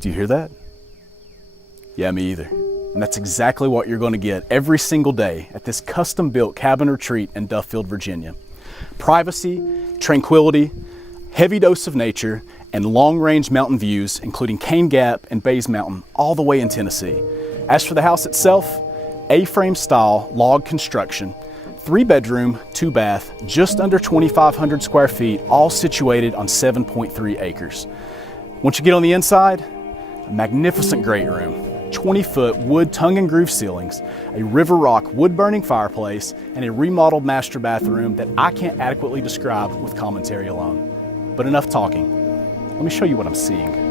Do you hear that? Yeah, me either. And that's exactly what you're going to get every single day at this custom-built cabin retreat in Duffield, Virginia. Privacy, tranquility, heavy dose of nature, and long-range mountain views, including Kane Gap and Bays Mountain, all the way in Tennessee. As for the house itself, A-frame style log construction, 3-bedroom, 2-bath, just under 2,500 square feet, all situated on 7.3 acres. Once you get on the inside, a magnificent great room, 20-foot wood tongue and groove ceilings, a river rock wood-burning fireplace, and a remodeled master bathroom that I can't adequately describe with commentary alone. But enough talking. Let me show you what I'm seeing.